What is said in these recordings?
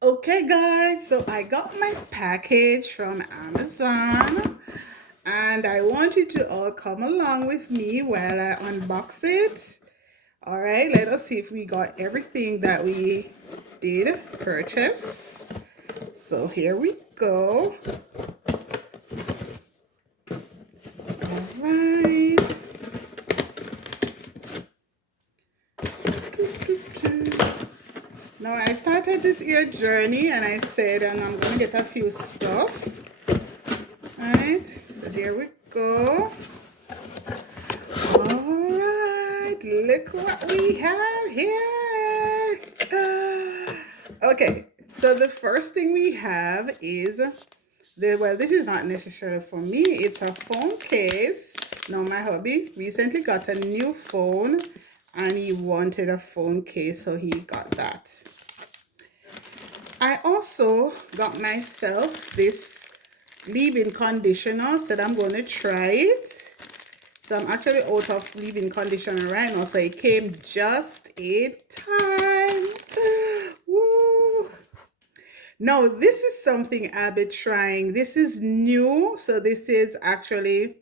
Okay guys, so I got my package from Amazon and I want you to all come along with me while I unbox it. All right, let us see if we got everything that we did purchase. So here we go. All right. Now I started this year journey and I said I'm gonna get a few stuff. Right, so there we go. All right, look what we have here. Okay, so the first thing we have is well, this is not necessarily for me. It's a phone case. Now my hubby recently got a new phone and he wanted a phone case, so he got that. I also got myself this leave-in conditioner, said I'm going to try it. So I'm actually out of leave-in conditioner right now, so it came just in time. Woo! Now this is something I've been trying. This is new, so this is actually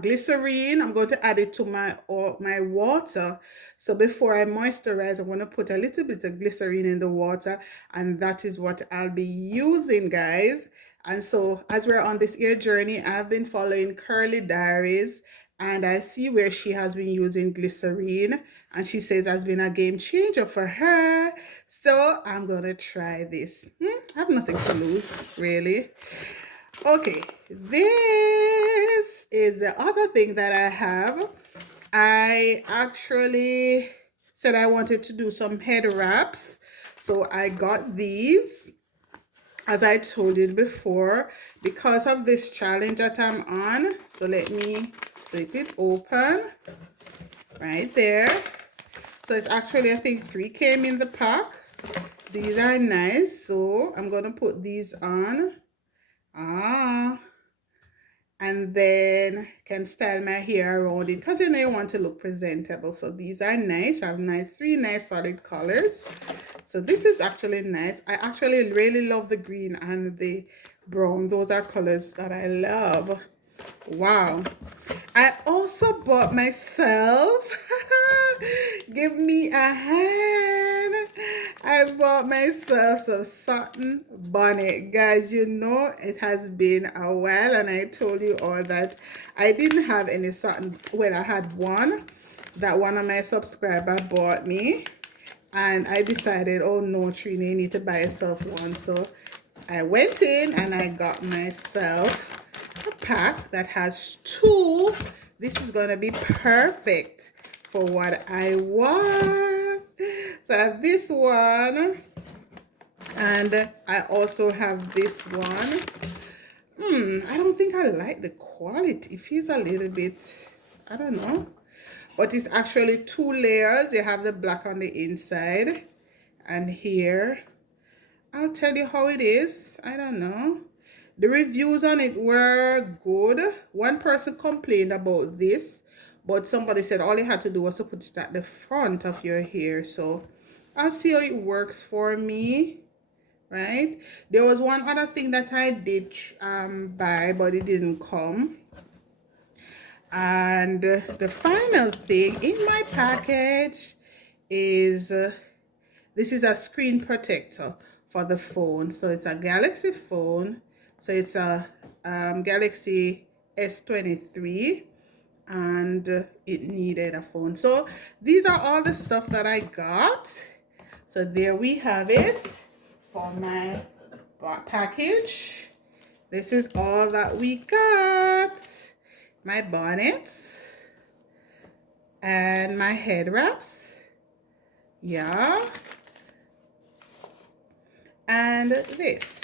glycerin. I'm going to add it to my water. So before I moisturize, I'm going to put a little bit of glycerin in the water, and that is what I'll be using, guys. And so as we're on this ear journey, I've been following Curly Diaries, and I see where she has been using glycerin, and she says has been a game changer for her. So I'm gonna try this. I have nothing to lose, really. Okay, this is the other thing that I have. I actually said I wanted to do some head wraps, so I got these, as I told you before, because of this challenge that I'm on. So let me flip it open right there. So it's actually, I think 3 came in the pack. These are nice, so I'm gonna put these on. And then can style my hair around it, because you know you want to look presentable. So these are nice. I have nice 3 nice solid colors. So this is actually nice. I actually really love the green and the brown. Those are colors that I love. Wow. I also bought myself give me a hand. I bought myself some satin bonnet. Guys, you know it has been a while, and I told you all that I didn't have any satin. Well, I had one that one of my subscribers bought me, and I decided, oh no, Trina, you need to buy yourself one. So I went in and I got myself a pack that has 2. This is gonna be perfect for what I want. So I have this one, and I also have this one. I don't think I like the quality. It feels a little bit, I don't know, but it's actually 2 layers. You have the black on the inside, and here I'll tell you how it is. I don't know. The reviews on it were good. One person complained about this, but somebody said all you had to do was to put it at the front of your hair. So I'll see how it works for me, right? There was one other thing that I did buy, but it didn't come. And the final thing in my package is this is a screen protector for the phone. So it's a Galaxy phone. So it's a Galaxy S23, and it needed a phone. So these are all the stuff that I got. So there we have it for my package. This is all that we got. My bonnets and my head wraps. Yeah. And this.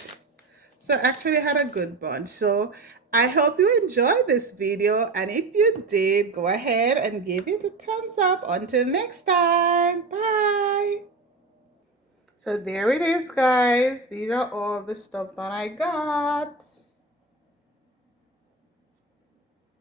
So I actually had a good bunch. So I hope you enjoyed this video, and if you did, go ahead and give it a thumbs up. Until next time, bye. So there it is, guys. These are all the stuff that I got.